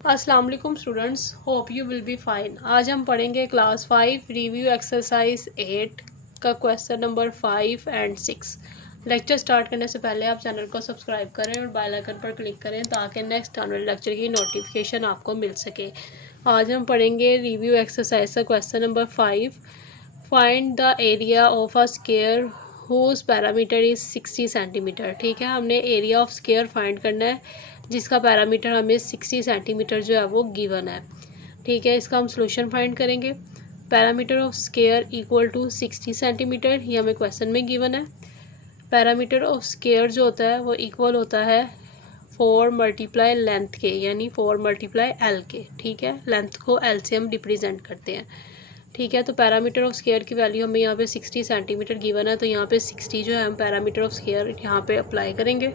अस्सलाम वालेकुम students, hope you will be fine. आज हम पढ़ेंगे क्लास 5 रिव्यू एक्सरसाइज 8 का question number 5 and 6। Lecture start करने से पहले आप चैनल को सब्सक्राइब करें और बेल आइकन पर क्लिक करें ताकि नेक्स्ट आने वाले लेक्चर की नोटिफिकेशन आपको मिल सके। आज हम पढ़ेंगे रिव्यू एक्सरसाइज का question number 5। Find the area of a square whose parameter is 60 centimetre. ठीक है, हमने एरिया ऑफ स्क्वायर फाइंड करना है जिसका पैरामीटर हमें 60 सेंटीमीटर जो है वो गिवन है। ठीक है, इसका हम सोल्यूशन फाइंड करेंगे। Parameter of square equal to 60 centimetre, ये हमें क्वेश्चन में गिवन है। पैरामीटर ऑफ स्क्वायर जो होता है वो इक्वल होता है 4 मल्टीप्लाई लेंथ के, यानी 4 मल्टीप्लाई एल के। ठीक है, लेंथ को एल से हम रिप्रेजेंट करते हैं। ठीक है, तो पैरामीटर ऑफ स्क्वायर की वैल्यू हमें यहाँ पे 60 सेंटीमीटर गिवन है, तो यहाँ पे 60 जो है हम पैरामीटर ऑफ स्क्वायर यहाँ पे अप्लाई करेंगे।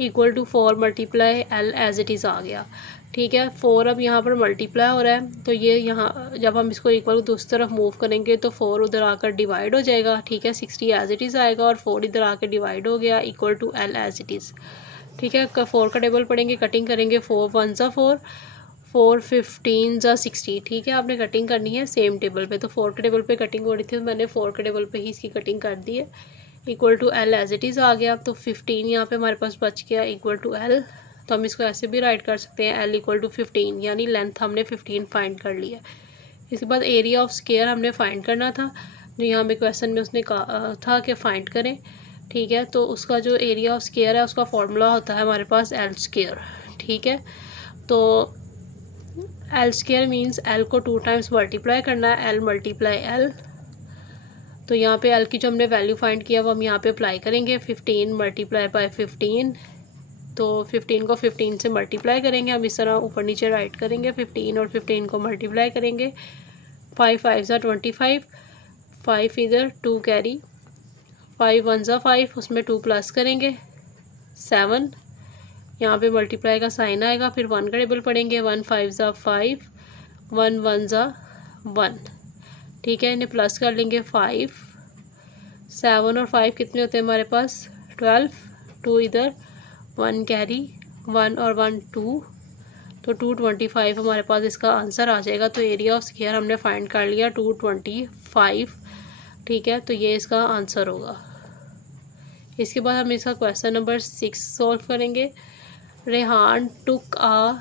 Equal to 4 multiply L as it is आ गया। ठीक है, 4 अब यहाँ पर मल्टीप्लाई हो रहा है, तो ये यहाँ जब हम इसको इक्वल टू दूसरी तरफ मूव करेंगे तो 4 उधर आकर डिवाइड हो जाएगा। ठीक है, 60 एज इट इज़ आएगा और 4 इधर आकर डिवाइड हो गया, equal to L as it is. ठीक है, 4 का टेबल पढ़ेंगे, कटिंग करेंगे। 4 1 ज़ा 4, 4 15 ज़ा 60। ठीक है, आपने कटिंग करनी है सेम टेबल पे, तो 4 के टेबल पे कटिंग हो रही थी तो मैंने 4 के टेबल पे ही इसकी कटिंग कर दी है। Equal to L as it is आ गया, तो 15 यहाँ पे हमारे पास बच गया इक्वल टू एल। तो हम इसको ऐसे भी राइट कर सकते हैं, एल इक्वल टू 15, यानी लेंथ हमने 15 फाइंड कर लिया। इसके बाद एरिया ऑफ स्क्वायर हमने फाइंड करना था, जो यहाँ पे क्वेश्चन में उसने कहा था कि फाइंड करें। ठीक है, तो उसका जो एरिया ऑफ स्क्वायर है उसका फॉर्मूला होता है हमारे पास एल स्क्वायर। ठीक है, तो एल स्क्वायर मीन्स एल को 2 टाइम्स मल्टीप्लाई करना है, एल मल्टीप्लाई एल। तो यहाँ पे एल की जो हमने वैल्यू फाइंड किया वो हम यहाँ पे अप्लाई करेंगे। 15 मल्टीप्लाई बाय 15, तो 15 को 15 से मल्टीप्लाई करेंगे, हम इस तरह ऊपर नीचे राइट करेंगे। 15 और 15 को मल्टीप्लाई करेंगे, 5 5 ज़ा 25, 5 इधर 2 कैरी, 5 1 ज़ा 5, उसमें 2 प्लस करेंगे 7, यहाँ पे मल्टीप्लाई का साइन आएगा। फिर 1 का टेबल पढ़ेंगे, 1 5 ज़ा 5, 1 1 ज़ा 1। ठीक है, इन्हें प्लस कर लेंगे। 5 7 और 5 कितने होते हैं हमारे पास 12, 2 इधर 1 कैरी, 1 और 1 2, तो 225 हमारे पास इसका आंसर आ जाएगा। तो एरिया ऑफ स्क्वायर हमने फाइंड कर लिया 225। ठीक है, तो ये इसका आंसर होगा। इसके बाद हम इसका क्वेश्चन नंबर 6 सॉल्व करेंगे। Rehan took a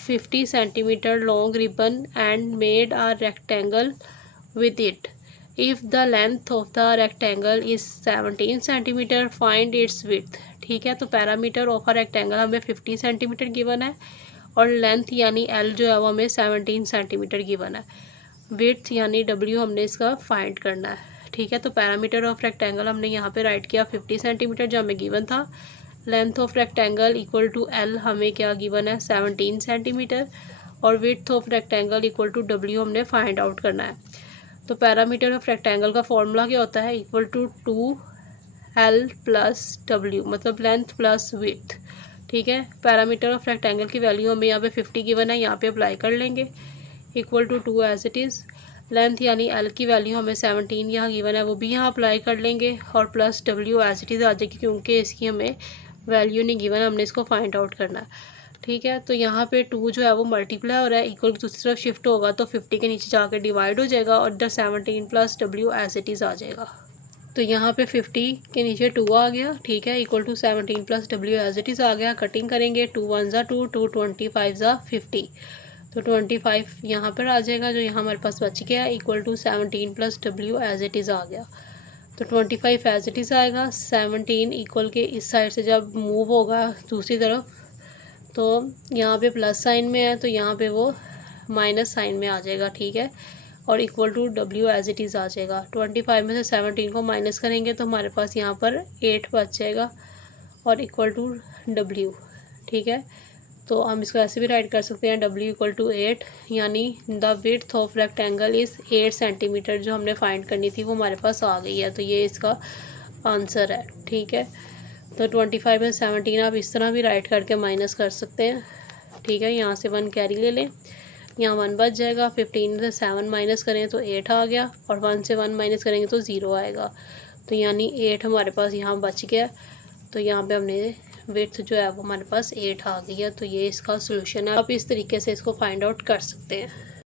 50 centimetre long ribbon and made a rectangle with it. If the length of the rectangle is 17 centimetre, find its width। ठीक है, तो पैरामीटर ऑफ अ रेक्टेंगल हमें 50 सेंटीमीटर गिवन है और length यानी L जो है वो हमें 17 सेंटीमीटर गिवन है। विड्थ यानी डब्ल्यू हमने इसका फाइंड करना है। ठीक है, तो पैरामीटर ऑफ रेक्टेंगल हमने यहाँ पे राइट किया 50 सेंटीमीटर जो हमें गिवन था। Length of rectangle equal to L हमें क्या गिवन है 17 सेंटीमीटर, और width of rectangle equal to W हमने फाइंड आउट करना है। तो पैरामीटर ऑफ रेक्टेंगल का फॉर्मूला क्या होता है, equal to 2L plus W, मतलब लेंथ प्लस विड्थ। ठीक है, पैरामीटर ऑफ रेक्टेंगल की वैल्यू हमें यहाँ पे 50 गिवन है, यहाँ पे अप्लाई कर लेंगे। Equal to 2 as it is, length यानी एल की वैल्यू हमें 17 यहाँ गिवन है, वो भी यहाँ अप्लाई कर लेंगे, और plus W as it is आ जाएगी क्योंकि इसकी हमें वैल्यू नहीं गिवन है, हमने इसको फाइंड आउट करना है। ठीक है, तो यहाँ पे 2 जो है वो मल्टीप्लाई हो रहा है, इक्वल दूसरी तरफ शिफ्ट होगा तो 50 के नीचे जाकर डिवाइड हो जाएगा, और इधर 17 plus W as it is आ जाएगा। तो यहाँ पे 50 के नीचे 2 आ गया। ठीक है, equal to 17 plus W as it is आ गया। कटिंग करेंगे, 2 1 ज़ा 2, 2 25 ज़ा 50, तो 25 यहाँ पर आ जाएगा जो यहाँ हमारे पास बच गया, equal to 17 plus W as it is आ गया। तो 25 एज इट इज़ आएगा। 17 इक्वल के इस साइड से जब मूव होगा दूसरी तरफ तो यहाँ पे प्लस साइन में है, तो यहाँ पे वो माइनस साइन में आ जाएगा। ठीक है, और equal to W as it is आ जाएगा। 25 में से 17 को माइनस करेंगे तो हमारे पास यहाँ पर 8 बच जाएगा, और इक्वल टू डब्ल्यू। ठीक है, तो हम इसको ऐसे भी राइट कर सकते हैं, डब्ल्यू इक्वल टू 8, यानी the width of rectangle is 8 centimetre, जो हमने फाइंड करनी थी वो हमारे पास आ गई है, तो ये इसका आंसर है। ठीक है, तो 25 में 17 आप इस तरह भी राइट करके माइनस कर सकते हैं। ठीक है, यहाँ से 1 कैरी ले लें, यहाँ 1 बच जाएगा। 15 से 7 माइनस करें तो 8 आ गया, और 1 से 1 माइनस करेंगे तो 0 आएगा, तो यानी 8 हमारे पास यहाँ बच गया। तो यहाँ पे हमने विड्थ जो है वो हमारे पास 8 आ गई है। तो ये इसका सोल्यूशन है, आप इस तरीके से इसको फाइंड आउट कर सकते हैं।